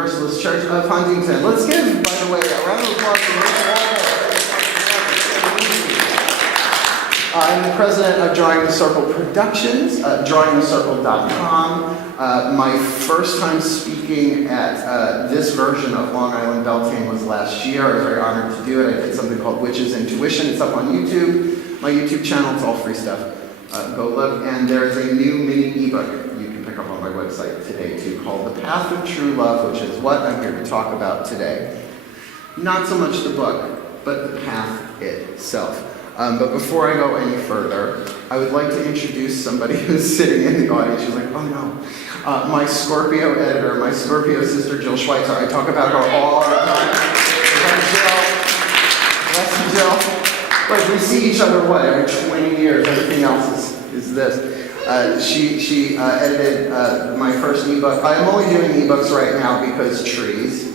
Universalist Church of Huntington. Let's give, by the way, a round of applause to Rachel. I'm the president of Drawing the Circle Productions, drawingthecircle.com. My first time speaking at this version of Long Island Beltane was last year. I was very honored to do it. I did something called Witches Intuition. It's up on YouTube. My YouTube channel, it's all free stuff. Go look. And there is a new mini ebook you can pick up on my website today too, called The Path of True Love, which is what I'm here to talk about today. Not so much the book, but the path itself. But before I go any further, I would like to introduce somebody who's sitting in the audience. She's like, oh no. My Scorpio editor, my Scorpio sister, Jill Schweitzer. I talk about her all the time. Bless you, Jill. Like, we see each other, what, every 20 years. Everything else is this. She edited my first ebook. I'm only doing ebooks right now because trees.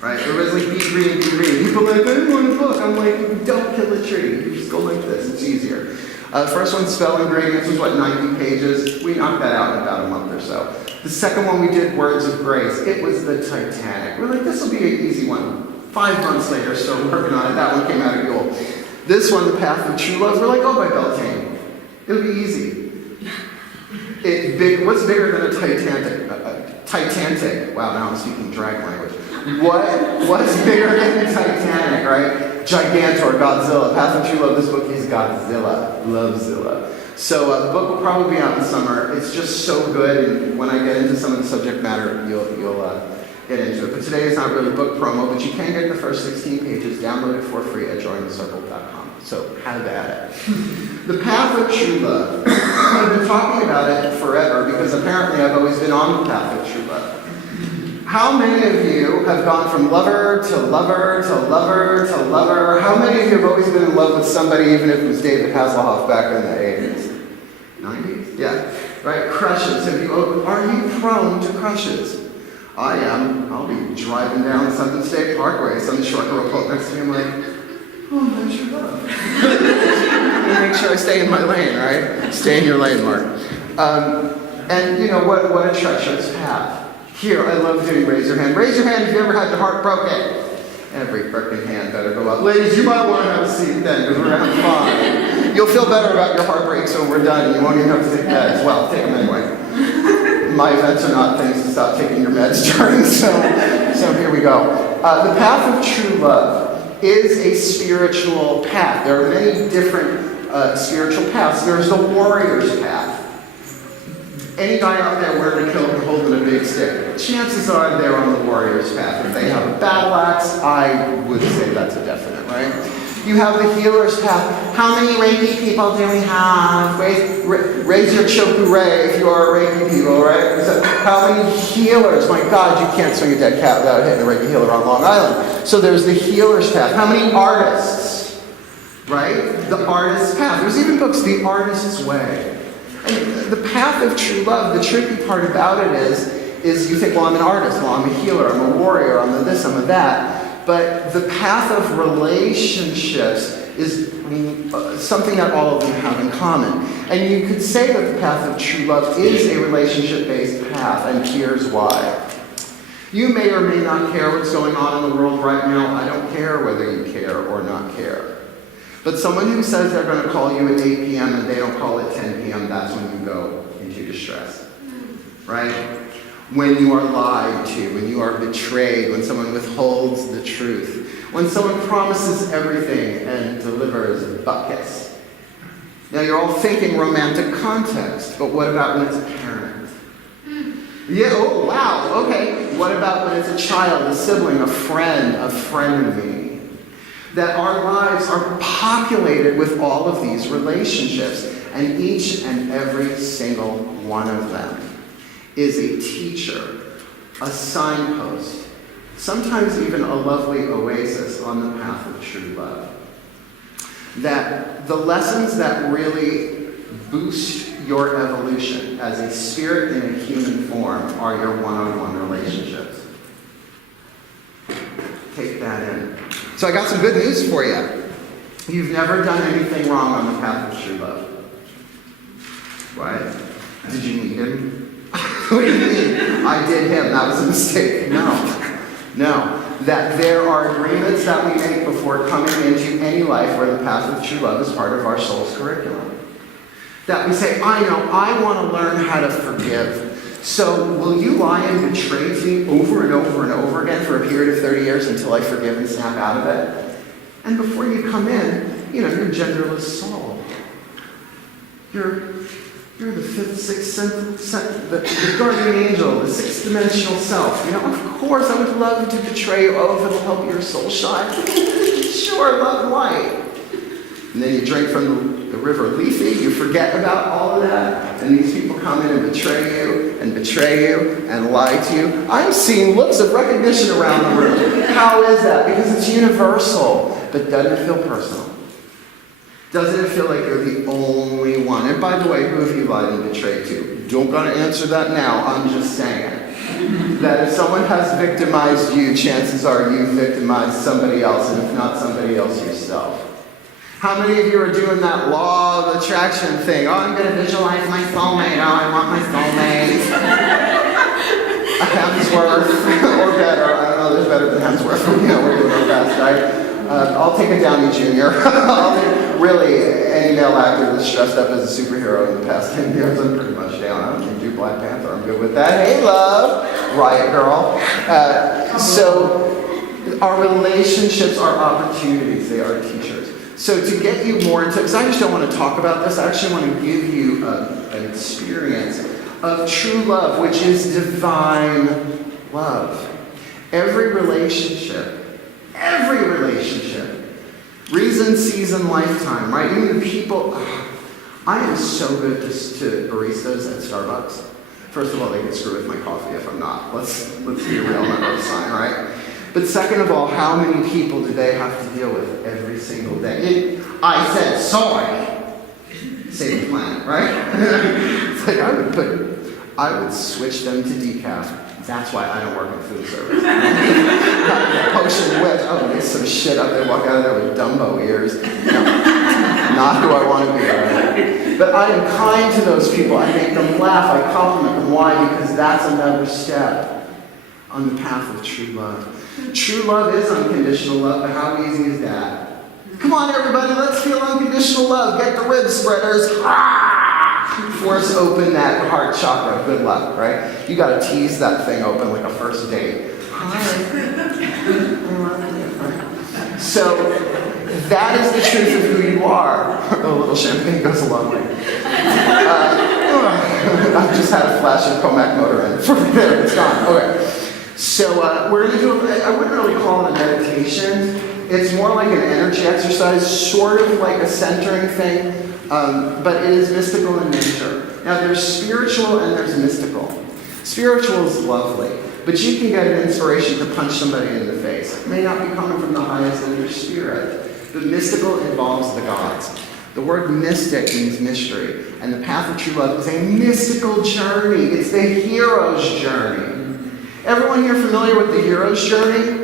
Right? Everybody's like, be green, be green. People are like, I don't want a book. I'm like, don't kill a tree. You just go like this. It's easier. The first one, Spelling Gradients, was what, 90 pages? We knocked that out in about a month or so. The second one we did, Words of Grace. It was the Titanic. We're like, this will be an easy one. 5 months later, still working on it. That one came out of Yule. This one, The Path of True Love, we're like, oh, by Beltane. It'll be easy. What's bigger than a Titanic? Titanic. Wow, now I'm speaking drag language. What's bigger than the Titanic, right? Gigantor, Godzilla. Path of True Love, this book is Godzilla. Lovezilla. So the book will probably be out in the summer. It's just so good, and when I get into some of the subject matter, you'll get into it. But today is not really book promo, but you can get the first 16 pages downloaded for free at drawingthecircle.com. So have at it. The Path of True Love. I've been talking about it forever because apparently I've always been on the path of true love. How many of you have gone from lover to lover to lover to lover? How many of you have always been in love with somebody, even if it was David Hasselhoff back in the 80s? 90s? Yeah. Right? Crushes. Are you prone to crushes? I am. I'll be driving down Sunset State Parkway. Some short girl pulled next to me. I'm like, oh, that's your love. Make sure I stay in my lane, right? Stay in your lane, Mark. And you know what a treacherous path. Here, I love doing raise your hand. Raise your hand if you ever had your heart broken. Every freaking hand better go up. Ladies, you might want to have a seat then, because we're having fun. You'll feel better about your heartbreaks when we're done, and you won't even have to take meds. Well, take them anyway. My events are not things to stop taking your meds during, so here we go. The path of true love is a spiritual path. There are many different spiritual paths. There's the warrior's path. Any guy out there wearing a kilt holding a big stick, chances are they're on the warrior's path. If they have a battle axe, I would say that's a definite, right? You have the healer's path. How many Reiki people do we have? Raise your choku-ray if you are a Reiki people, right? So how many healers? My God, you can't swing a dead cat without hitting a Reiki healer on Long Island. So there's the healer's path. How many artists? Right? The artist's path. There's even books, The Artist's Way. And the path of true love, the tricky part about it is you think, well, I'm an artist, well, I'm a healer, I'm a warrior, I'm a this, I'm a that. But the path of relationships is something that all of them have in common. And you could say that the path of true love is a relationship-based path, and here's why. You may or may not care what's going on in the world right now. I don't care whether you care or not care. But someone who says they're going to call you at 8 p.m. and they don't call at 10 p.m., that's when you go into distress, right? When you are lied to, when you are betrayed, when someone withholds the truth, when someone promises everything and delivers buckets. Now, you're all thinking romantic context, but what about when it's a parent? Yeah, oh, wow, okay. What about when it's a child, a sibling, a frenemy? That our lives are populated with all of these relationships, and each and every single one of them is a teacher, a signpost, sometimes even a lovely oasis on the path of true love. That the lessons that really boost your evolution as a spirit in a human form are your one-on-one relationships. Take that in. So I got some good news for you. You've never done anything wrong on the path of true love. What? Did you meet him? What do you mean? I did him. That was a mistake. No. That there are agreements that we make before coming into any life where the path of true love is part of our soul's curriculum. That we say, I know, I want to learn how to forgive. So will you lie and betray me over and over and over again for a period of 30 years until I forgive and snap out of it? And before you come in, you're a genderless soul. You're the fifth, sixth, the guardian angel, the sixth dimensional self. Of course, I would love to betray you. Oh, if it'll help your soul shine. Sure, love and light. And then you drink from the river Leafy, you forget about all of that, and these people come in and betray you and lie to you. I'm seeing looks of recognition around the room. How is that? Because it's universal, but doesn't it feel personal? Doesn't it feel like you're the only one? And by the way, who have you lied and betrayed to? Don't gotta answer that now, I'm just saying. That if someone has victimized you, chances are you victimized somebody else, and if not somebody else, yourself. How many of you are doing that law of attraction thing? Oh, I'm gonna visualize my soulmate. Oh, I want my soulmate. A Hemsworth, or better. I don't know, there's better than Hemsworth. We're doing our best, right? I'll take a Downey Jr. I'll take really any male actor that's dressed up as a superhero in the past 10 years. I'm pretty much down. I can do Black Panther. I'm good with that. Hey, love. Riot Girl. So our relationships are opportunities. They are teachers. So to get you more into, because I just don't want to talk about this, I actually want to give you an experience of true love, which is divine love. Every relationship, reason, season, lifetime, right? Even the people, I am so good to baristas at Starbucks. First of all, they can screw with my coffee if I'm not. Let's be real, not a sign, right? But second of all, how many people do they have to deal with every single day? I said soy. Save the planet, right? It's like I would switch them to decaf. That's why I don't work in food service. Potion whip. Oh, there's some shit up there. Walk out of there with Dumbo ears. Not who I want to be. Right? But I am kind to those people. I make them laugh. I compliment them. Why? Because that's another step on the path of true love. True love is unconditional love, but how easy is that? Come on, everybody, let's feel unconditional love. Get the rib spreaders. Force open that heart chakra. Good luck, right? You got to tease that thing open like a first date. Hi. So that is the truth of who you are. A little champagne goes a long way. I've just had a flash of Comac motor in. There, it's gone. Okay. So we're going to do, I wouldn't really call it a meditation. It's more like an energy exercise, sort of like a centering thing, but it is mystical in nature. Now there's spiritual and there's mystical. Spiritual is lovely, but you can get an inspiration to punch somebody in the face. It may not be coming from the highest in your spirit, but mystical involves the gods. The word mystic means mystery, and the path of true love is a mystical journey. It's the hero's journey. Everyone here familiar with the hero's journey?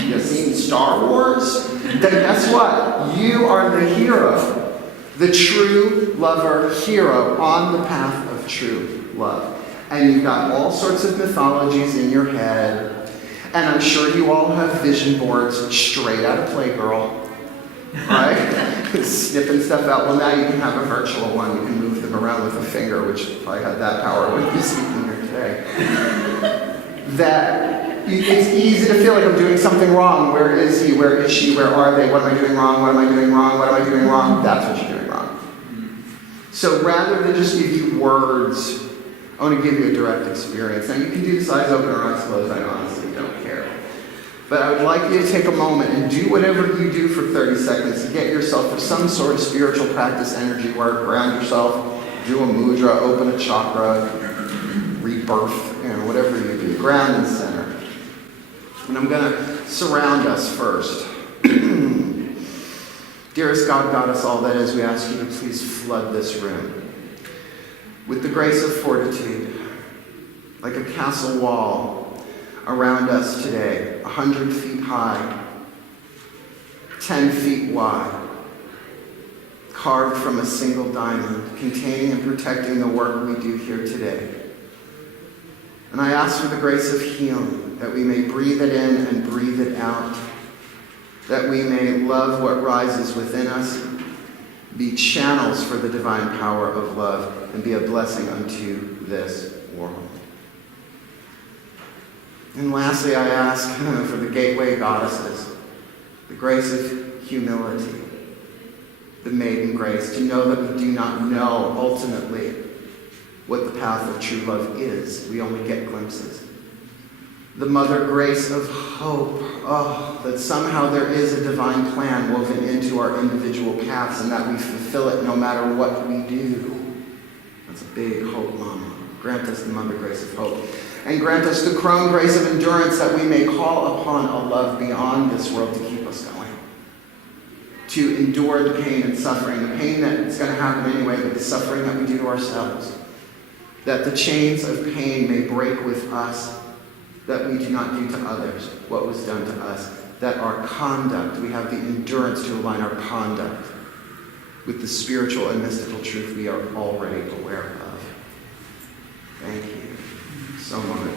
You've seen Star Wars? Then guess what? You are the hero. The true lover hero on the path of true love. And you've got all sorts of mythologies in your head. And I'm sure you all have vision boards straight out of Playgirl. Right? Snipping stuff out. Well, now you can have a virtual one. You can move them around with a finger, which if I had that power, I wouldn't be speaking here today. That it's easy to feel like I'm doing something wrong. Where is he? Where is she? Where are they? What am I doing wrong? What am I doing wrong? What am I doing wrong? That's what you're doing wrong. So rather than just give you words, I want to give you a direct experience. Now you can do this eyes open or eyes closed. I honestly don't care. But I would like you to take a moment and do whatever you do for 30 seconds to get yourself for some sort of spiritual practice, energy work, ground yourself, do a mudra, open a chakra, rebirth, whatever you do, ground and center. And I'm going to surround us first. Dearest God, Goddess, all that is, we ask you to please flood this room with the grace of fortitude, like a castle wall around us today, 100 feet high, 10 feet wide, carved from a single diamond, containing and protecting the work we do here today. And I ask for the grace of healing, that we may breathe it in and breathe it out, that we may love what rises within us, be channels for the divine power of love, and be a blessing unto this world. And lastly, I ask for the gateway goddesses, the grace of humility, the maiden grace, to know that we do not know ultimately what the path of true love is. We only get glimpses. The mother grace of hope, that somehow there is a divine plan woven into our individual paths and that we fulfill it no matter what we do. That's a big hope, Mama. Grant us the mother grace of hope. And grant us the crone grace of endurance, that we may call upon a love beyond this world to keep us going. To endure the pain and suffering, the pain that is going to happen anyway, but the suffering that we do to ourselves. That the chains of pain may break with us, that we do not do to others what was done to us. That our conduct, we have the endurance to align our conduct with the spiritual and mystical truth we are already aware of. Thank you so much.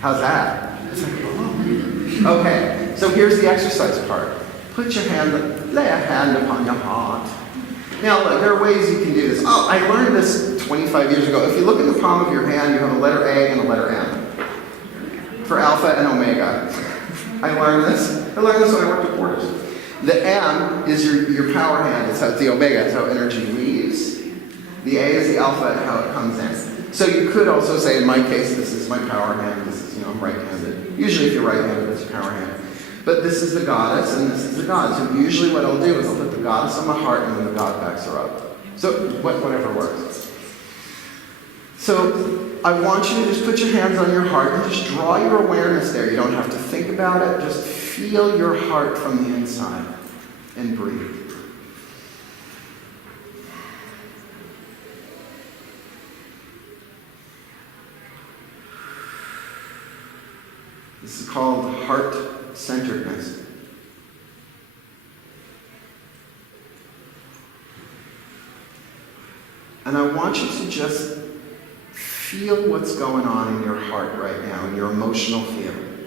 How's that? It's like, oh. Okay, so here's the exercise part. Lay a hand upon your heart. Now, look, there are ways you can do this. Oh, I learned this 25 years ago. If you look in the palm of your hand, you have a letter A and a letter M. For Alpha and Omega. I learned this when I worked at Borders. The M is your power hand. It's the Omega. It's how energy leaves. The A is the Alpha, how it comes in. So you could also say, in my case, this is my power hand. This is, I'm right-handed. Usually if you're right-handed, it's your power hand. But this is the goddess, and this is the god. So usually what I'll do is I'll put the goddess on my heart, and then the god backs her up. So whatever works. So I want you to just put your hands on your heart and just draw your awareness there. You don't have to think about it. Just feel your heart from the inside and breathe. This is called heart-centeredness. And I want you to just feel what's going on in your heart right now, in your emotional feeling.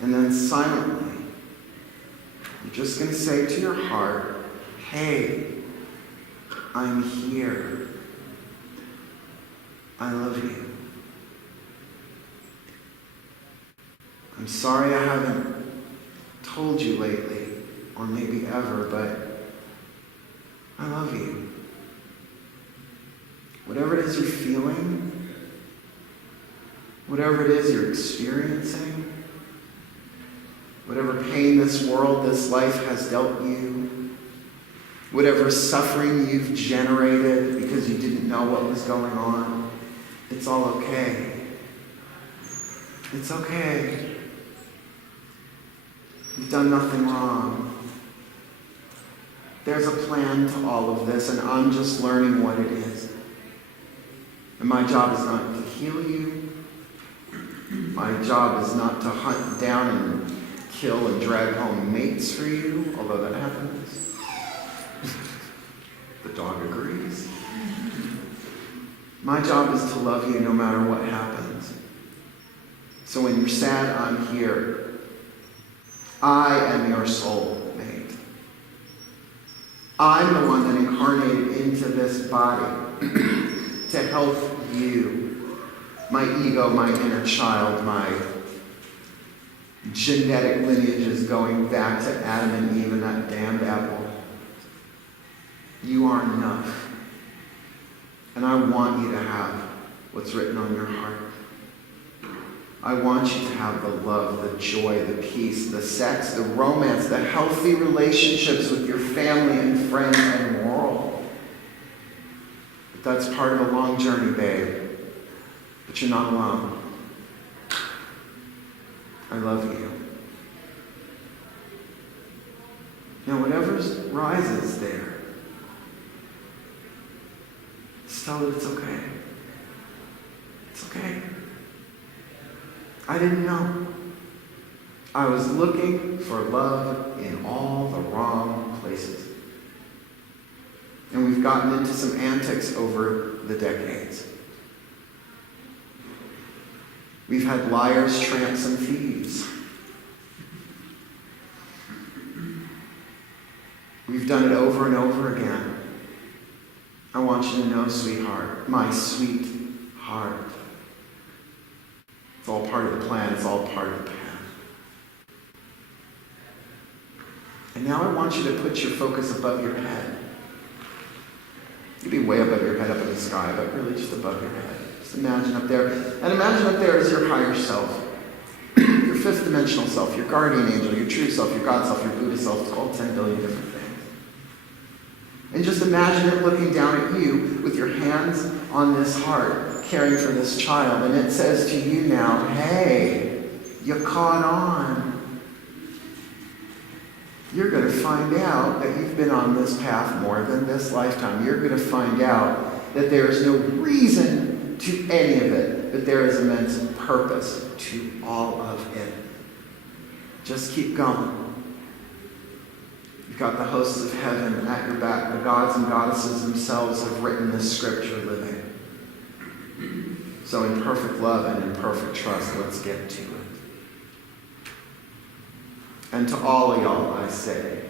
And then silently, you're just going to say to your heart, hey, I'm here. I love you. I'm sorry I haven't told you lately, or maybe ever, but I love you. Whatever it is you're feeling, whatever it is you're experiencing, whatever pain this world, this life has dealt you, whatever suffering you've generated because you didn't know what was going on, it's all okay. It's okay. You've done nothing wrong. There's a plan to all of this, and I'm just learning what it is. And my job is not to heal you. My job is not to hunt down and kill and drag home mates for you, although that happens. The dog agrees. My job is to love you no matter what happens. So when you're sad, I'm here. I am your soulmate. I'm the one that incarnated into this body to help you. My ego, my inner child, my genetic lineages going back to Adam and Eve and that damned apple. You are enough. And I want you to have what's written on your heart. I want you to have the love, the joy, the peace, the sex, the romance, the healthy relationships with your family and friends and world. But that's part of a long journey, babe. But you're not alone. I love you. Now, whatever rises there, just tell it it's okay. It's okay. I didn't know. I was looking for love in all the wrong places. And we've gotten into some antics over the decades. We've had liars, tramps, and thieves. We've done it over and over again. I want you to know, sweetheart, my sweetheart, it's all part of the plan. It's all part of the path. And now I want you to put your focus above your head. You'd be way above your head up in the sky, but really just above your head. Just imagine up there. And imagine up there is your higher self. Your fifth dimensional self, your guardian angel, your true self, your God self, your Buddha self. It's called 10 billion different things. And just imagine it looking down at you with your hands on this heart, caring for this child. And it says to you now, hey, you caught on. You're going to find out that you've been on this path more than this lifetime. You're going to find out that there is no reason to any of it, but there is immense purpose to all of it. Just keep going. You've got the hosts of heaven at your back. The gods and goddesses themselves have written this scripture living. So in perfect love and in perfect trust, let's get to it. And to all of y'all, I say,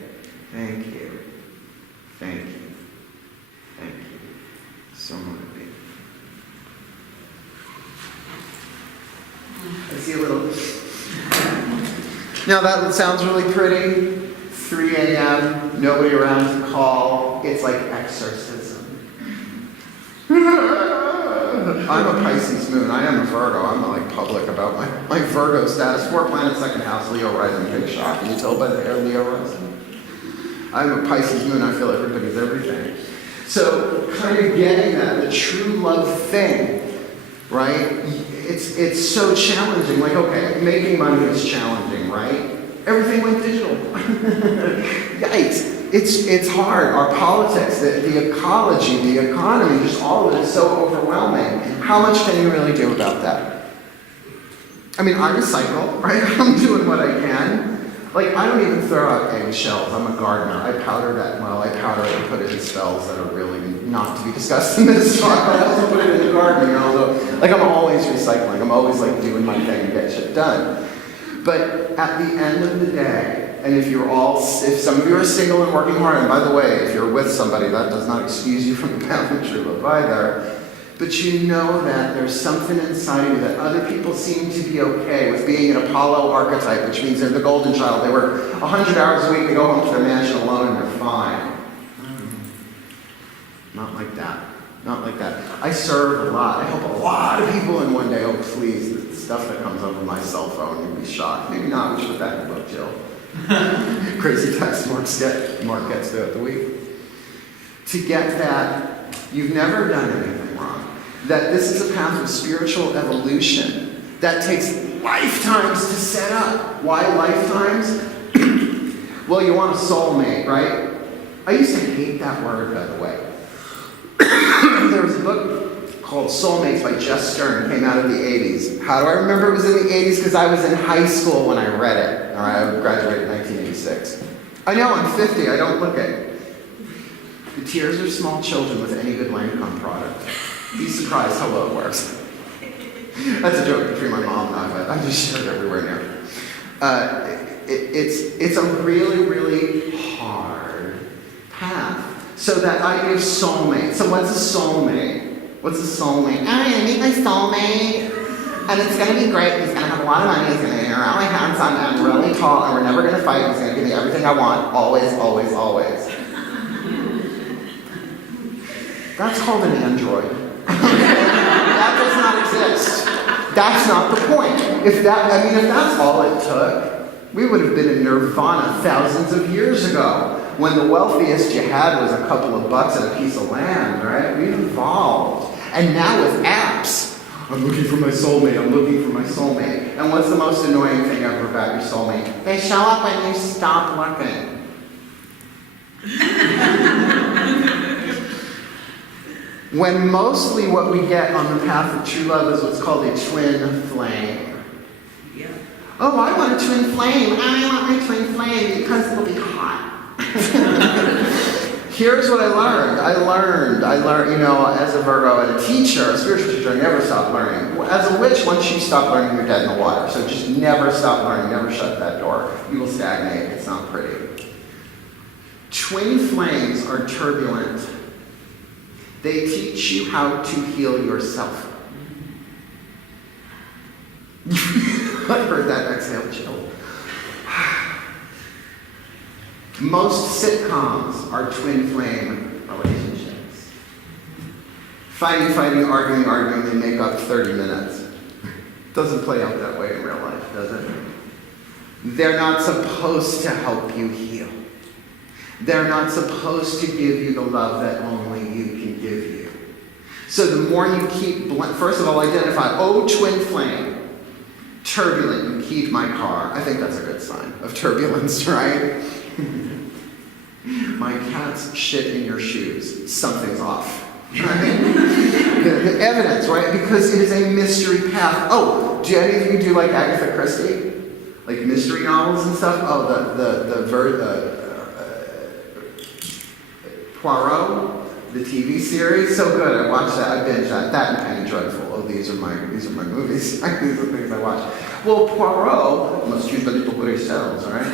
thank you, thank you, thank you so much. I see a little... Now that sounds really pretty. 3 a.m., nobody around to call. It's like exorcism. I'm a Pisces Moon. I am a Virgo. I'm like public about my Virgo status. 4 planets, second house, Leo rising, big shock. Can you tell by the hair, Leo rising? I'm a Pisces Moon. I feel everybody's everything. So kind of getting that, the true love thing, right? It's so challenging. Like, okay, making money is challenging, right? Everything went digital. Yikes. It's hard. Our politics, the ecology, the economy, just all of it is so overwhelming. How much can you really do about that? I mean, I recycle, right? I'm doing what I can. Like, I don't even throw out eggshells. I'm a gardener. I powder that. Well, I powder it and put it in spells that are really not to be discussed in this talk, but I also put it in the garden, you know. So, like, I'm always recycling. I'm always, like, doing my thing and get shit done. But at the end of the day, and if some of you are single and working hard, and by the way, if you're with somebody, that does not excuse you from the path of true love either, but you know that there's something inside of you that other people seem to be okay with being an Apollo archetype, which means they're the golden child. They work 100 hours a week, they go home to their mansion alone, and they're fine. Not like that. Not like that. I serve a lot. I help a lot of people in one day. Oh, please, the stuff that comes over my cell phone, you'd be shocked. Maybe not. We should put that in the book, Jill. Crazy text Mark gets throughout the week. To get that, you've never done anything wrong. That this is a path of spiritual evolution that takes lifetimes to set up. Why lifetimes? Well, you want a soulmate, right? I used to hate that word, by the way. There was a book called Soulmates by Jess Stern. It came out in the 80s. How do I remember it was in the 80s? Because I was in high school when I read it. All right, I graduated in 1986. I know, I'm 50. I don't look it. The tears are small children with any good Lancome product. Be surprised how well it works. That's a joke between my mom and I, but I just share it everywhere now. It's a really, really hard path. So that idea of soulmate. So what's a soulmate? What's a soulmate? I'm going to meet my soulmate, and it's going to be great. He's going to have a lot of money. He's going to be really handsome and really tall, and we're never going to fight. He's going to give me everything I want, always, always, always. That's called an android. That does not exist. That's not the point. If that's all it took, we would have been in nirvana thousands of years ago. When the wealthiest you had was a couple of bucks and a piece of land, right? We've evolved. And now with apps, I'm looking for my soulmate, I'm looking for my soulmate. And what's the most annoying thing ever about your soulmate? They show up when you stop looking. When mostly what we get on the path of true love is what's called a twin flame. Yeah. Oh, I want a twin flame. I want my twin flame because it'll be hot. Here's what I learned. I learned, you know, as a Virgo and a teacher, a spiritual teacher, I never stop learning. As a witch, once you stop learning, you're dead in the water. So just never stop learning, never shut that door. You will stagnate. It's not pretty. Twin flames are turbulent. They teach you how to heal yourself. I heard that exhale chill. Most sitcoms are twin flame relationships. Fighting, arguing, they make up 30 minutes. Doesn't play out that way in real life, does it? They're not supposed to help you heal. They're not supposed to give you the love that only you can give you. So the more you keep, first of all, identify, twin flame, turbulent, you keyed my car. I think that's a good sign of turbulence, right? My cat's shit in your shoes. Something's off. Right? the evidence, right? Because it is a mystery path. Oh, do any of you do like Agatha Christie? Like mystery novels and stuff? Oh, Poirot, the TV series, so good. I watched that. I binged that. That and Penny Dreadful. Oh, these are my movies. These are the things I watch. Well, Poirot must choose the little gray cells, all right?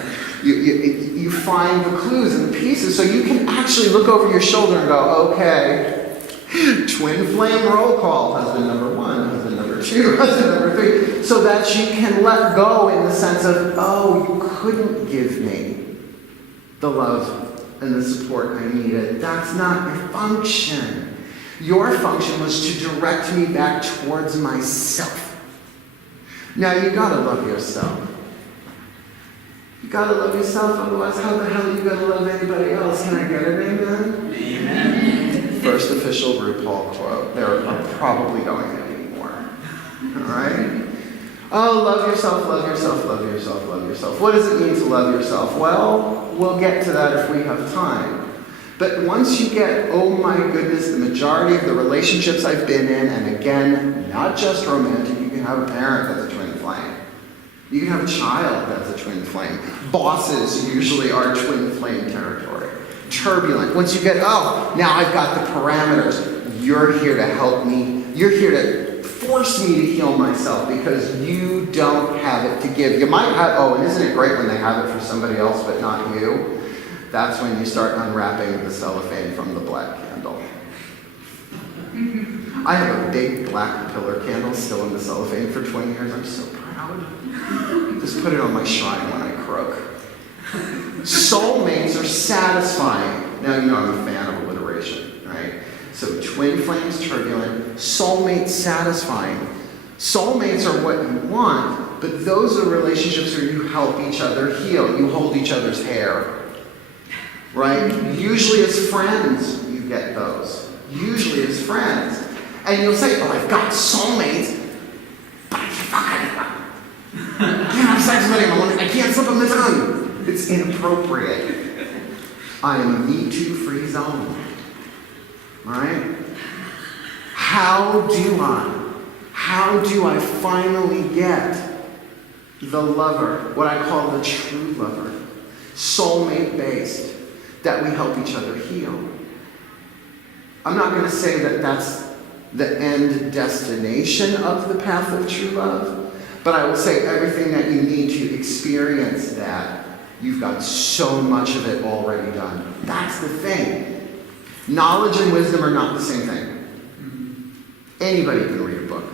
You find the clues and the pieces, so you can actually look over your shoulder and go, okay, twin flame roll call, husband number 1, husband number 2, husband number 3, so that you can let go in the sense of, you couldn't give me the love and the support I needed. That's not your function. Your function was to direct me back towards myself. Now, you gotta love yourself. You gotta love yourself, otherwise how the hell are you gonna love anybody else? Can I get an amen? Amen. First official RuPaul quote. There are probably going to be more. Alright? Oh, love yourself, love yourself, love yourself, love yourself. What does it mean to love yourself? Well, we'll get to that if we have time. But once you get, oh my goodness, the majority of the relationships I've been in, and again, not just romantic, you can have a parent that's a twin flame. You can have a child that's a twin flame. Bosses usually are twin flame territory. Turbulent. Once you get, now I've got the parameters. You're here to help me. You're here to force me to heal myself because you don't have it to give. You might have, and isn't it great when they have it for somebody else but not you? That's when you start unwrapping the cellophane from the black candle. I have a big black pillar candle still in the cellophane for 20 years. I'm so proud. Just put it on my shrine when I croak. Soulmates are satisfying. Now, you know I'm a fan of alliteration, right? So twin flames turbulent, soulmates satisfying. Soulmates are what you want, but those are relationships where you help each other heal. You hold each other's hair. Right? Usually as friends, you get those. Usually as friends. And you'll say, I've got soulmates, but I can't fuck anyone. I can't have sex with anyone. I can't slip them the tongue. It's inappropriate. I am a Me Too free zone. Alright? How do I finally get the lover, what I call the true lover, soulmate based? That we help each other heal. I'm not going to say that that's the end destination of the path of true love, but I will say everything that you need to experience that, you've got so much of it already done. That's the thing. Knowledge and wisdom are not the same thing. Anybody can read a book.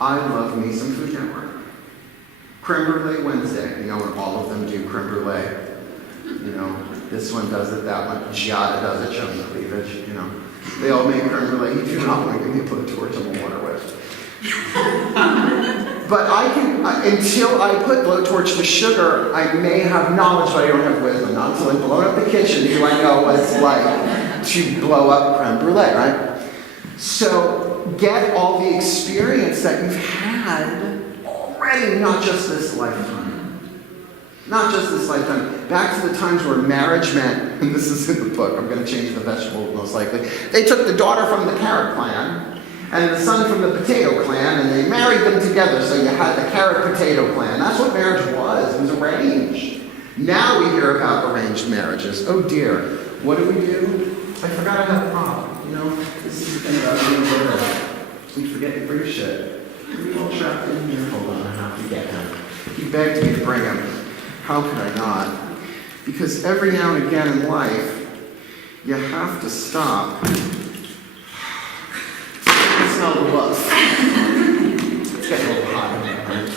I love me some Food Network. Creme Brulee Wednesday. You know when all of them do creme brulee. You know, this one does it, that one. Giada does it, showing the cleavage, you know. They all make creme brulee. You do not want to give me a blowtorch on the water with. But I can, until I put blowtorch to sugar, I may have knowledge, but I don't have wisdom. Not until I've blown up the kitchen do I know what it's like to blow up creme brulee, right? So get all the experience that you've had already, not just this lifetime. Not just this lifetime. Back to the times where marriage meant, and this is in the book, I'm going to change the vegetable most likely. They took the daughter from the carrot clan and the son from the potato clan and they married them together. So you had the carrot potato clan. That's what marriage was. It was arranged. Now we hear about arranged marriages. Oh dear. what do? I forgot I have a prop. You know, this is the thing about being little. You forget to bring shit. We're all trapped in here. Hold on, I have to get him. He begged me to bring him. How could I not? Because every now and again in life, you have to stop. I smell the love. It's getting a little hot in there, right?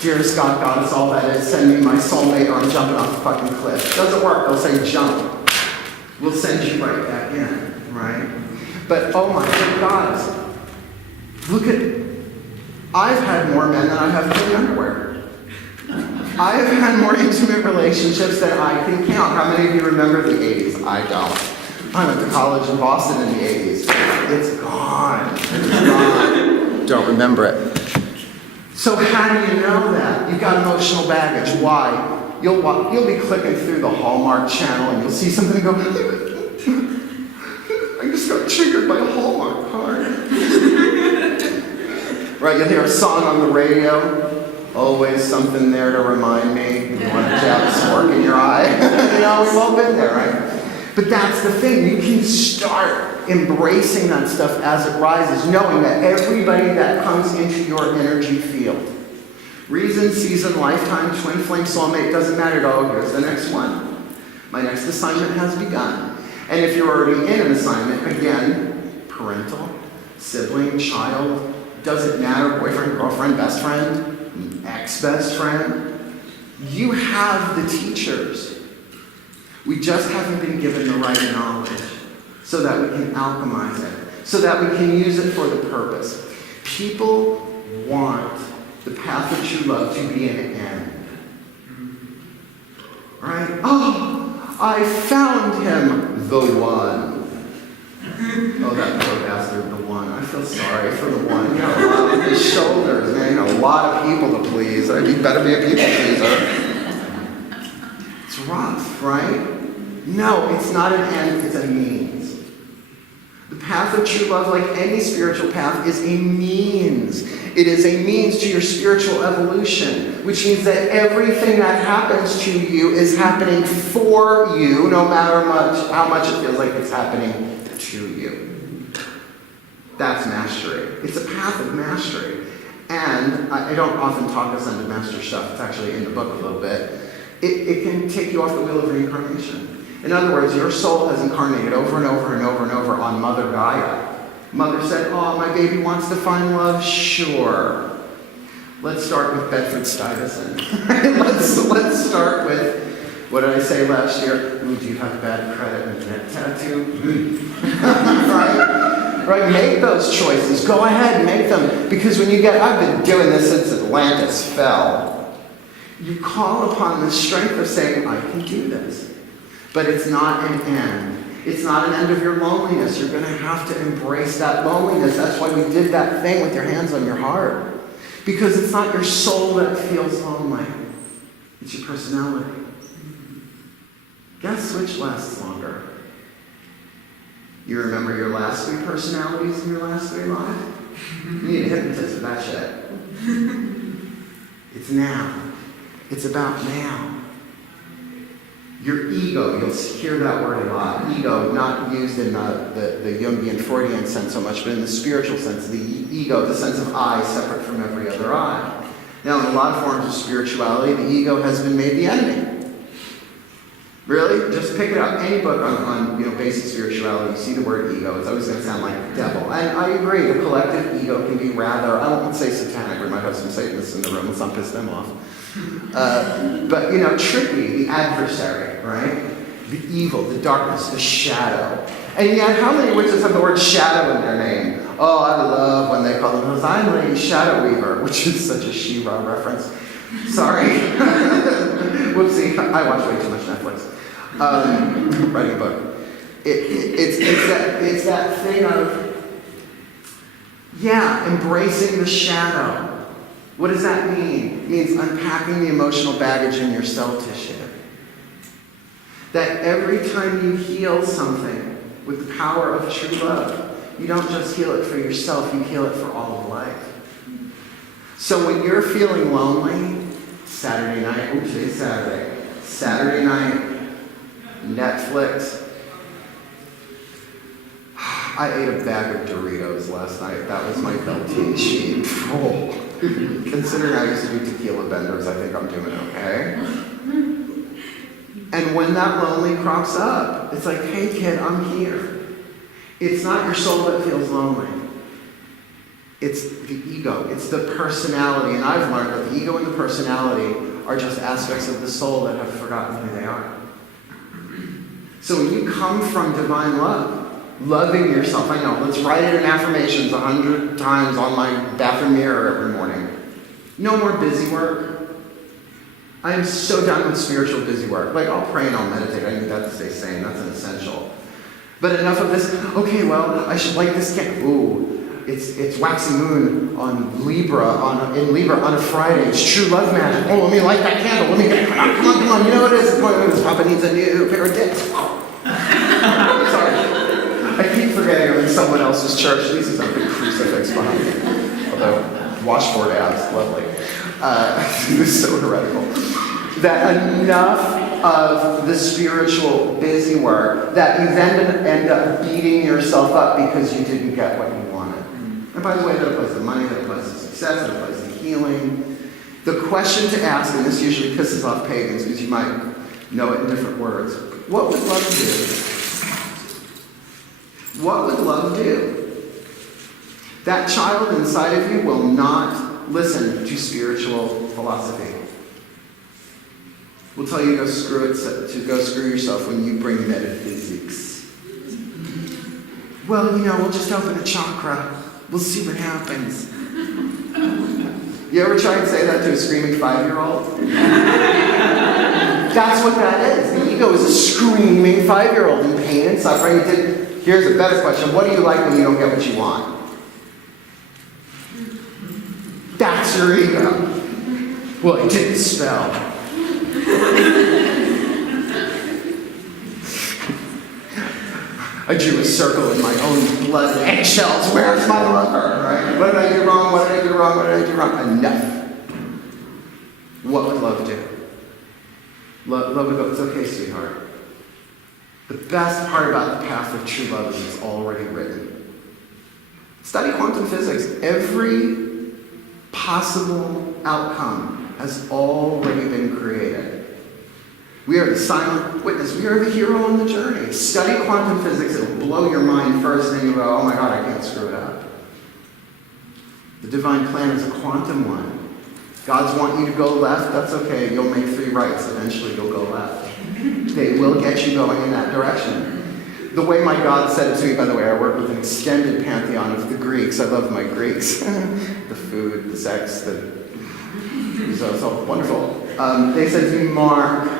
Dearest God, Goddess, all that is, send me my soulmate or I'm jumping off the fucking cliff. Doesn't work, they'll say jump. We'll send you right back in, right? But oh my good God, look at, I've had more men than I have clean underwear. I have had more intimate relationships than I can count. How many of you remember the 80s? I don't. I went to college in Boston in the 80s. It's gone. It's gone. Don't remember it. So how do you know that? You've got emotional baggage. Why? You'll be clicking through the Hallmark Channel and you'll see something and go, I just got triggered by a Hallmark card. Right, you'll hear a song on the radio. Always something there to remind me. You want to jab a spark in your eye. You know, we've all been there, right? But that's the thing. You can start embracing that stuff as it rises, knowing that everybody that comes into your energy field, reason, season, lifetime, twin flame, soulmate, doesn't matter at all. Here's the next one. My next assignment has begun. And if you're already in an assignment, again, parental, sibling, child, doesn't matter, boyfriend, girlfriend, best friend, ex-best friend, you have the teachers. We just haven't been given the right knowledge so that we can alchemize it, so that we can use it for the purpose. People want the path of true love to be an end. Right? Oh, I found him, the one. Oh, that poor bastard, the one. I feel sorry for the one. You got a lot on his shoulders, man. You got a lot of people to please. You better be a people pleaser. It's rough, right? No, it's not an end, it's a means. The path of true love, like any spiritual path, is a means. It is a means to your spiritual evolution, which means that everything that happens to you is happening for you, no matter how much it feels like it's happening to you. That's mastery. It's a path of mastery. And I don't often talk us into master stuff. It's actually in the book a little bit. It can take you off the wheel of reincarnation. In other words, your soul has incarnated over and over and over and over on Mother Gaia. Mother said, oh, my baby wants to find love? Sure. Let's start with Bedford-Stuyvesant. Let's start with, what did I say last year? Ooh, do you have bad credit and that tattoo? Right? Make those choices. Go ahead, make them. Because when you get, I've been doing this since Atlantis fell. You call upon the strength of saying, I can do this. But it's not an end. It's not an end of your loneliness. You're going to have to embrace that loneliness. That's why we did that thing with your hands on your heart. Because it's not your soul that feels lonely. It's your personality. Guess which lasts longer? You remember your last 3 personalities in your last 3 lives? You need a hypnotist for that shit. It's now. It's about now. Your ego, you'll hear that word a lot. Ego, not used in the Jungian Freudian sense so much, but in the spiritual sense. The ego, the sense of I, separate from every other I. Now, in a lot of forms of spirituality, the ego has been made the enemy. Really? Just pick it up. Any book on basic spirituality, you see the word ego. It's always going to sound like the devil. And I agree, the collective ego can be rather, I won't say satanic, we might have some Satanists in the room, let's not piss them off. But, tricky, the adversary, right? The evil, the darkness, the shadow. And yet, how many witches have the word shadow in their name? Oh, I love when they call themselves, I'm Lady Shadow Weaver, which is such a She-Ra reference. Sorry. Whoopsie, I watch way too much Netflix. Writing a book. It's that thing of, embracing the shadow. What does that mean? It means unpacking the emotional baggage in your cell tissue. That every time you heal something with the power of true love, you don't just heal it for yourself, you heal it for all of life. So when you're feeling lonely, Saturday night, today's Saturday. Saturday night, Netflix. I ate a bag of Doritos last night. That was my Beltane cheat. Oh. Considering I used to do tequila benders, I think I'm doing okay. And when that lonely crops up, it's like, hey kid, I'm here. It's not your soul that feels lonely. It's the ego. It's the personality. And I've learned that the ego and the personality are just aspects of the soul that have forgotten who they are. So when you come from divine love, loving yourself, I know, let's write it in affirmations 100 times on my bathroom mirror every morning. No more busy work. I am so done with spiritual busy work. Like, I'll pray and I'll meditate. I need that to stay sane. That's an essential. But enough of this, okay, well, I should light this candle. Ooh, it's waxing moon on Libra, in Libra on a Friday. It's true love magic. Oh, let me light that candle. Let me get, come on. You know what it is? Papa needs a new pair of dicks. Sorry. I keep forgetting I'm in someone else's church. This is a big crucifix behind me. Although, washboard abs, lovely. This is so heretical. That enough of the spiritual busy work that you then end up beating yourself up because you didn't get what you wanted. And by the way, that applies to money, that applies to success, that applies to healing. The question to ask, and this usually pisses off pagans because you might know it in different words, what would love do? What would love do? That child inside of you will not listen to spiritual philosophy. We'll tell you to go screw yourself when you bring metaphysics. Well, we'll just open a chakra. We'll see what happens. You ever try and say that to a screaming 5-year-old? That's what that is. The ego is a screaming 5-year-old in pain and suffering. Here's a better question. What do you like when you don't get what you want? That's your ego. Well, it didn't spell. I drew a circle in my own blood and eggshells. Where's my lover? Right? What did I do wrong? What did I do wrong? What did I do wrong? Enough. What would love do? Love would go, it's okay, sweetheart. The best part about the path of true love is it's already written. Study quantum physics. Every possible outcome has already been created. We are the silent witness. We are the hero on the journey. Study quantum physics. It'll blow your mind first, and then you go, oh my God, I can't screw it up. The divine plan is a quantum one. Gods want you to go left. That's okay. You'll make 3 rights. Eventually, you'll go left. They will get you going in that direction. The way my God said it to me, by the way, I work with an extended pantheon of the Greeks. I love my Greeks. The food, the sex, it's all wonderful. They said to me, Mark,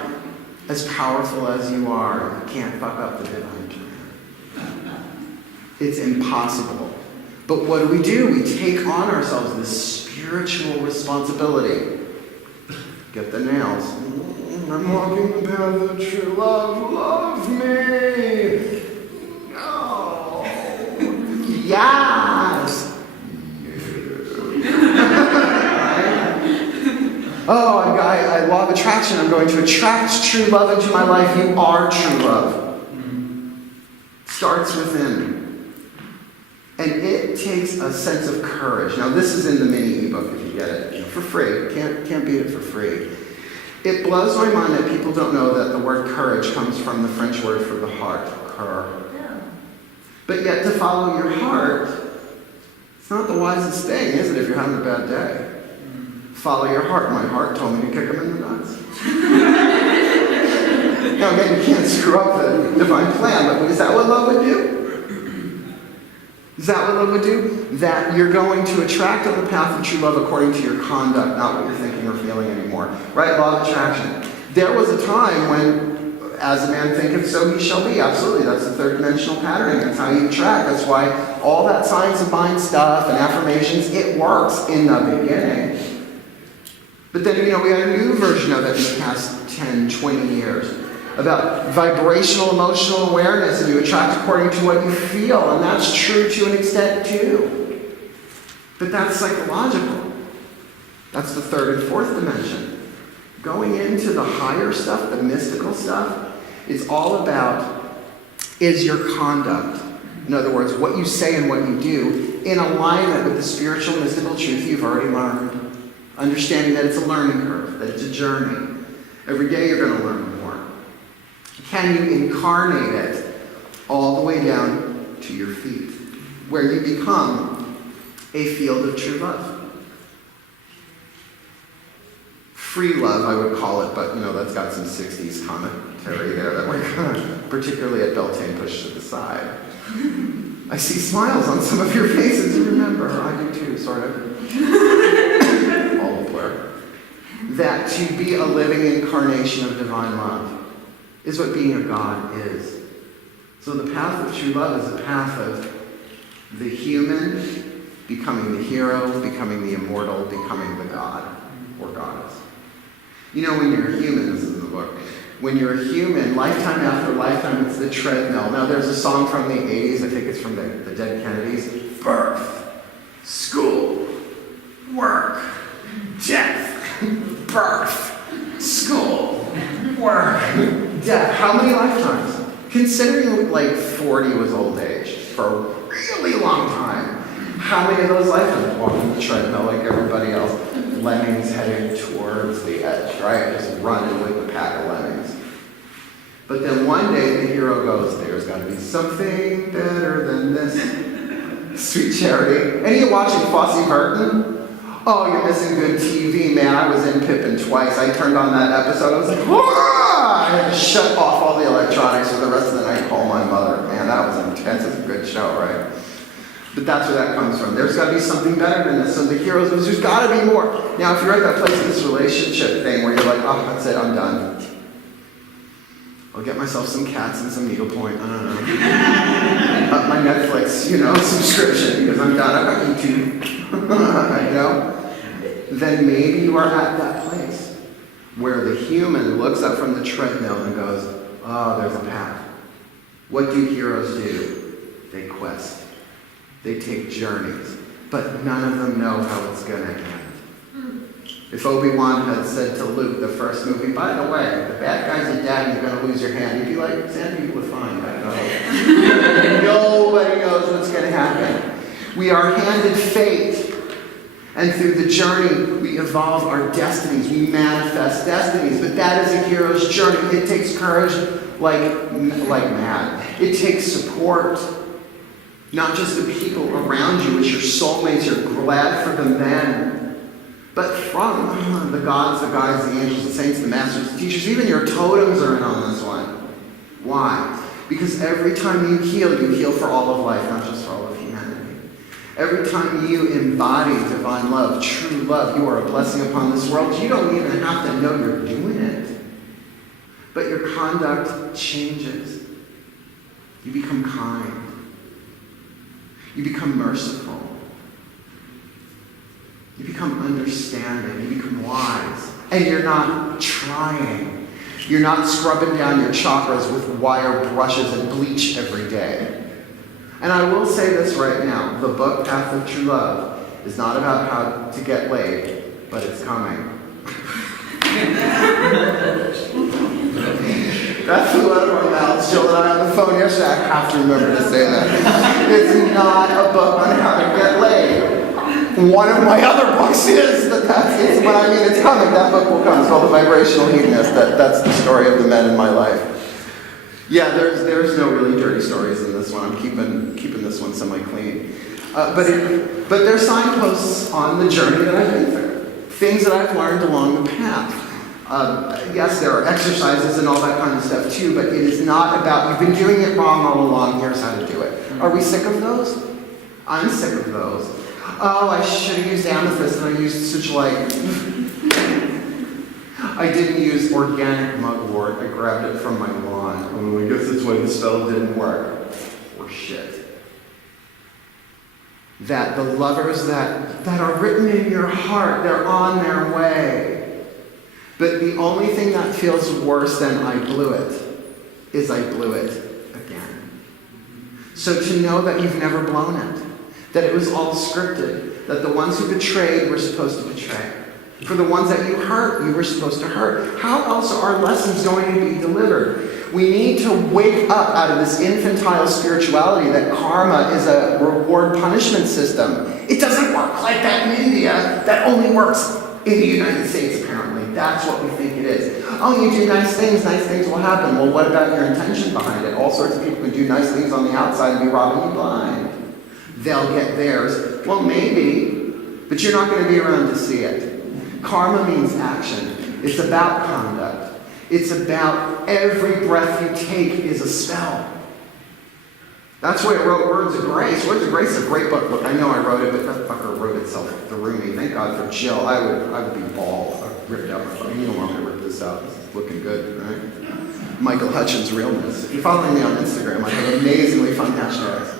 as powerful as you are, you can't fuck up the divine plan. It's impossible. But what do? We take on ourselves this spiritual responsibility. Get the nails. I'm walking the path of true love. Love me. No. Yes. Oh, I law of attraction. I'm going to attract true love into my life. You are true love. Starts within. And it takes a sense of courage. Now, this is in the mini ebook if you get it. For free. Can't beat it for free. It blows my mind that people don't know that the word courage comes from the French word for the heart. Cœur. Yeah. But yet to follow your heart, it's not the wisest thing, is it, if you're having a bad day? Follow your heart. My heart told me to kick him in the nuts. Now again, you can't screw up the divine plan, but is that what love would do? Is that what love would do? That you're going to attract on the path of true love according to your conduct, not what you're thinking or feeling anymore. Right? Law of attraction. There was a time when, as a man thinketh, so he shall be. Absolutely. That's the third dimensional patterning. That's how you attract. That's why all that science of mind stuff and affirmations, it works in the beginning. But then, we had a new version of it in the past 10, 20 years. About vibrational emotional awareness, and you attract according to what you feel, and that's true to an extent too. But that's psychological. That's the third and fourth dimension. going into the higher stuff, the mystical stuff, it's all about, is your conduct, in other words, what you say and what you do, in alignment with the spiritual, mystical truth you've already learned. Understanding that it's a learning curve, that it's a journey. Every day you're going to learn more. Can you incarnate it all the way down to your feet, where you become a field of true love? Free love, I would call it, but that's got some 60s commentary there that we're kind of, particularly at Beltane, pushed to the side. I see smiles on some of your faces. Remember, I do too, sort of. All a blur. That to be a living incarnation of divine love is what being a God is. So the path of true love is a path of the human becoming the hero, becoming the immortal, becoming the God or goddess. When you're a human, this is in the book, when you're a human, lifetime after lifetime, it's the treadmill. Now, there's a song from the 80s, I think it's from the Dead Kennedys. Birth, school, work, death, birth, school, work, death. How many lifetimes? Considering 40 was old age for a really long time, how many of those lifetimes walking the treadmill like everybody else? Lemmings heading towards the edge, right? Just running with the pack of lemmings. But then one day the hero goes, there's got to be something better than this. Sweet Charity. Any of you watching Fosse Burton? Oh, you're missing good TV, man. I was in Pippin twice. I turned on that episode. I was like, whoa! I had to shut off all the electronics for the rest of the night and call my mother. Man, that was intense. It's a good show, right? But that's where that comes from. There's got to be something better than this. So the hero goes, there's got to be more. Now, if you're at that place in this relationship thing where you're like, oh, that's it, I'm done. I'll get myself some cats and some needlepoint. I don't know. Up my Netflix, subscription because I'm done. I've got YouTube. Then maybe you are at that place where the human looks up from the treadmill and goes, oh, there's a path. What do heroes do? They quest. They take journeys. But none of them know how it's going to end. If Obi-Wan had said to Luke, the first movie, by the way, the bad guy's are dead and you're going to lose your hand, he'd be like, sand people are fine, I know. Nobody knows what's going to happen. We are handed fate. And through the journey, we evolve our destinies. We manifest destinies. But that is a hero's journey. It takes courage like mad. It takes support. Not just the people around you, it's your soulmates. You're glad for them then. But from the gods, the guides, the angels, the saints, the masters, the teachers, even your totems are in on this one. Why? Because every time you heal for all of life, not just for all of humanity. Every time you embody divine love, true love, you are a blessing upon this world. You don't even have to know you're doing it. But your conduct changes. You become kind. You become merciful. You become understanding. You become wise. And you're not trying. You're not scrubbing down your chakras with wire brushes and bleach every day. And I will say this right now. The book, Path of True Love, is not about how to get laid, but it's coming. That flew out of our mouths. Jill and I on the phone yesterday. I have to remember to say that. It's not a book on how to get laid. One of my other books is, but it's when I mean it's coming. That book will come. It's called The Vibrational Hedonist. That's the story of the men in my life. Yeah, there's no really dirty stories in this one. I'm keeping this one semi-clean. But there's signposts on the journey that I've been through. Things that I've learned along the path. Yes, there are exercises and all that kind of stuff too, but it is not about, you've been doing it wrong all along, here's how to do it. Are we sick of those? I'm sick of those. Oh, I should have used amethyst and I used such light. I didn't use organic mugwort, I grabbed it from my lawn. Oh, I guess that's why the spell didn't work. Or shit. That the lovers that are written in your heart, they're on their way. But the only thing that feels worse than I blew it is I blew it again. So to know that you've never blown it, that it was all scripted, that the ones who betrayed were supposed to betray, For the ones that you hurt, you were supposed to hurt. How else are lessons going to be delivered? We need to wake up out of this infantile spirituality that karma is a reward-punishment system. It doesn't work like that in India. That only works in the United States, apparently. That's what we think it is. Oh, you do nice things will happen. Well, what about your intention behind it? All sorts of people can do nice things on the outside and be robbing you blind. They'll get theirs. Well, maybe, but you're not going to be around to see it. Karma means action. It's about conduct. It's about every breath you take is a spell. That's why it wrote Words of Grace. Words of Grace is a great book. Look, I know I wrote it, but that fucker wrote itself through me. Thank God for Jill. I would be bald. I ripped out my phone. You don't want me to rip this out. This is looking good, right? Michael Hutchins' realness. If you're following me on Instagram, I have amazingly fun hashtags.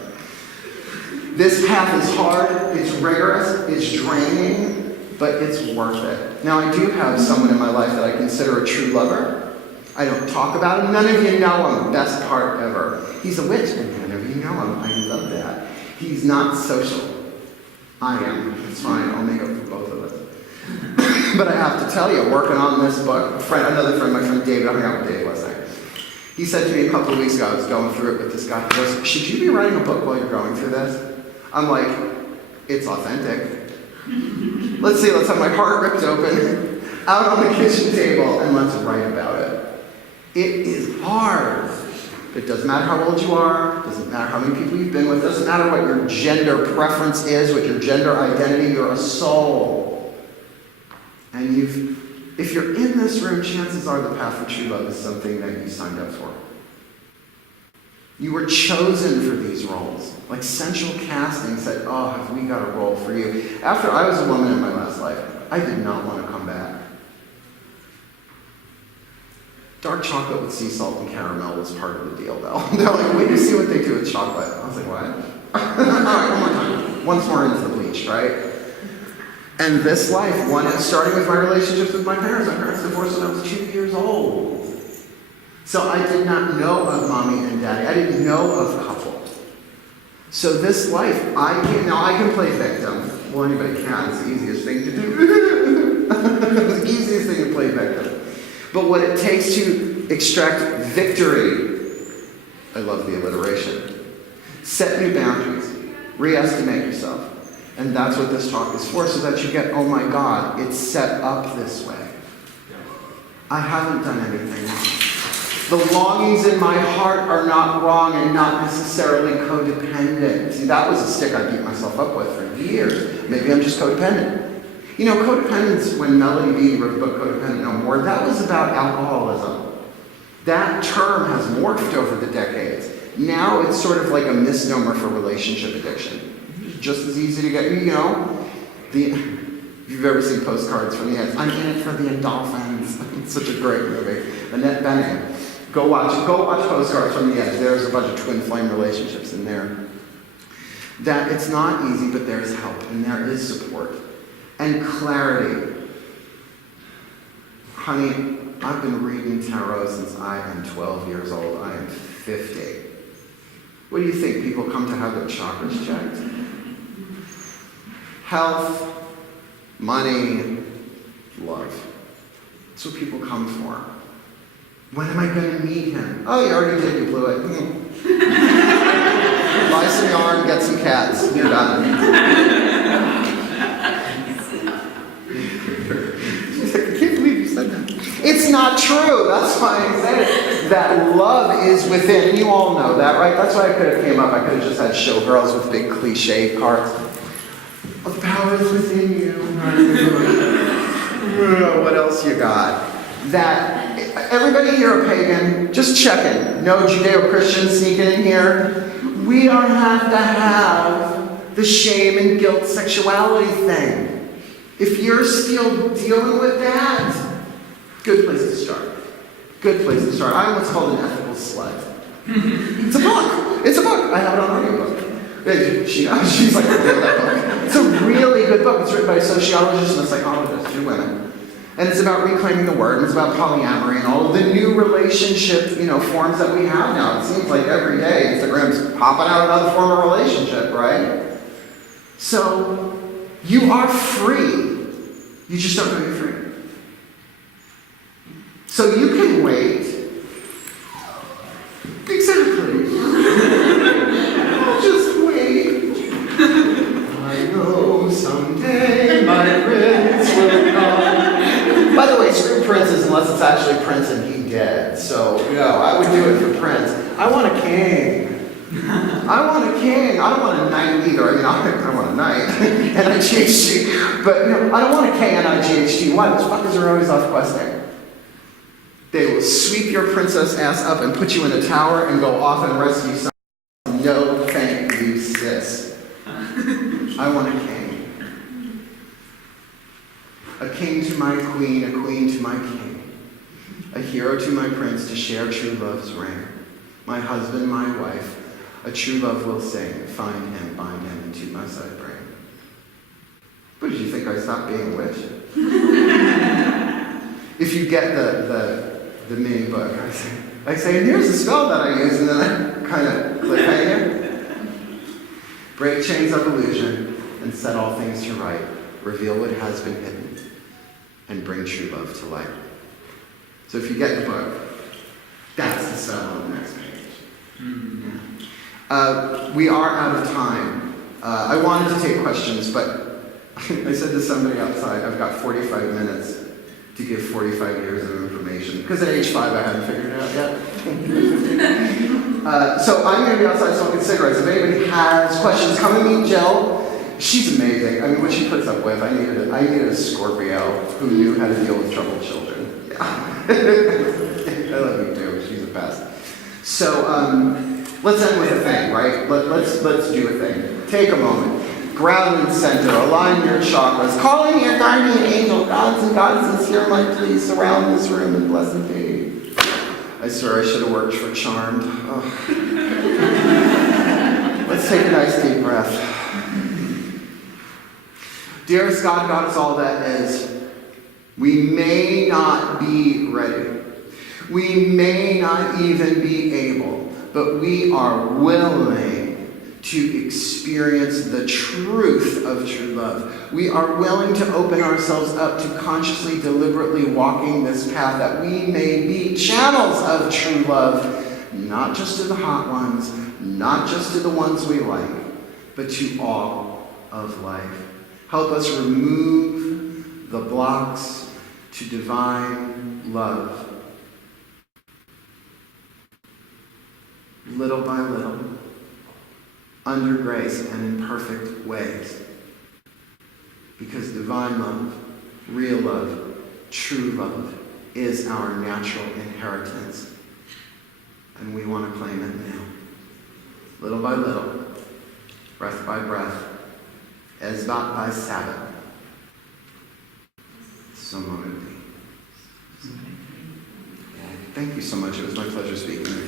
This path is hard, it's rigorous, it's draining, but it's worth it. Now, I do have someone in my life that I consider a true lover. I don't talk about him. None of you know him. Best part ever. He's a witch, and none of you know him. I love that. He's not social. I am. It's fine. I'll make up for both of us. But I have to tell you, working on this book, another friend, my friend David, I hung out with Dave last night. He said to me a couple of weeks ago, I was going through it with this guy. He goes, should you be writing a book while you're going through this? I'm like, it's authentic. Let's have my heart ripped open, out on the kitchen table, and let's write about it. It is hard. It doesn't matter how old you are, doesn't matter how many people you've been with, doesn't matter what your gender preference is, what your gender identity, you're a soul. And if you're in this room, chances are the path for true love is something that you signed up for. You were chosen for these roles. Like central casting said, oh, have we got a role for you? After I was a woman in my last life, I did not want to come back. Dark chocolate with sea salt and caramel was part of the deal, though. They're like, wait to see what they do with chocolate. I was like, what? All right, one more time. Once more into the bleach, right? And this life, starting with my relationships with my parents. My parents divorced when I was 2 years old. So I did not know of mommy and daddy. I didn't know of couple. So this life, I can play victim. Well, anybody can. It's the easiest thing to do. It's the easiest thing to play victim. But what it takes to extract victory, I love the alliteration. Set new boundaries. Re-estimate yourself. And that's what this talk is for, so that you get, oh my God, it's set up this way. I haven't done anything. The longings in my heart are not wrong and not necessarily codependent. See, that was a stick I beat myself up with for years. Maybe I'm just codependent. You know, codependence, when Melody Beattie wrote the book Codependent No More, that was about alcoholism. That term has morphed over the decades. Now it's sort of like a misnomer for relationship addiction. It's just as easy to get, if you've ever seen Postcards from the Edge, I'm in it for the endorphins. It's such a great movie. Annette Bening. Go watch Postcards from the Edge. There's a bunch of twin flame relationships in there. That it's not easy, but there's help and there is support. And clarity. Honey, I've been reading tarot since I am 12 years old. I am 50. What do you think? People come to have their chakras checked? Health, money, love. That's what people come for. When am I going to meet him? Oh, you already did. You blew it. Buy some yarn, get some cats. You're done. She's like, I can't believe you said that. It's not true. That's why I said it. That love is within. And you all know that, right? That's why I could have came up. I could have just had showgirls with big cliche cards. The power is within you. What else you got? That everybody here a pagan, just checking. No Judeo-Christian sneaking in here. We don't have to have the shame and guilt sexuality thing. If you're still dealing with that, good place to start. Good place to start. I'm what's called an ethical slut. It's a book. It's a book. I have it on audiobook. She's like, that book. It's a really good book. It's written by a sociologist and a psychologist, 2 women. And it's about reclaiming the word, and it's about polyamory and all of the new relationship, forms that we have now. It seems like every day Instagram's popping out another form of relationship, right? So you are free You just don't know you're free. So you can wait. Exactly. I'll just wait. I know someday my prince will come. By the way, screw princes unless it's actually Prince and he dead. So, I would do it for Prince. I want a king. I want a king. I don't want a knight either. I mean, I want a knight. N-I-G-H-T. But, I don't want a king N-I-G-H-T. Why? Those fuckers are always off questing. They will sweep your princess ass up and put you in a tower and go off and rescue someone. No, thank you, sis. I want a king. A king to my queen, a queen to my king. A hero to my prince to share true love's ring. My husband, my wife, a true love will sing. Find him, bind him, and to my side bring. What did you think? I stopped being a witch? If you get the mini book, I say, and here's the spell that I use, and then I kind of cliffhanger. Break chains of illusion and set all things to right. Reveal what has been hidden and bring true love to light. So if you get the book, that's the spell on the next page. Yeah. We are out of time. I wanted to take questions, but I said to somebody outside, I've got 45 minutes to give 45 years of information. Because at age 5, I hadn't figured it out yet. So I'm going to be outside smoking cigarettes. If anybody has questions, come and meet Jill. She's amazing. I mean, what she puts up with. I needed a Scorpio who knew how to deal with troubled children. Yeah. I love you too. She's the best. So let's end with a thing, right? Let's do a thing. Take a moment. Ground and center, align your chakras. Calling your guardian angel, gods and goddesses, here might please surround this room in blessed be. I swear I should have worked for Charmed. Oh. Let's take a nice deep breath. Dearest God, goddess, all that is, we may not be ready. We may not even be able, but we are willing to experience the truth of true love. We are willing to open ourselves up to consciously, deliberately walking this path that we may be channels of true love, not just to the hot ones, not just to the ones we like, but to all of life. Help us remove the blocks to divine love. Little by little, under grace and in perfect ways. Because divine love, real love, true love is our natural inheritance. And we want to claim it now. Little by little, breath by breath, Esbat by Sabbath. So moment. Thank you so much. It was my pleasure speaking with you.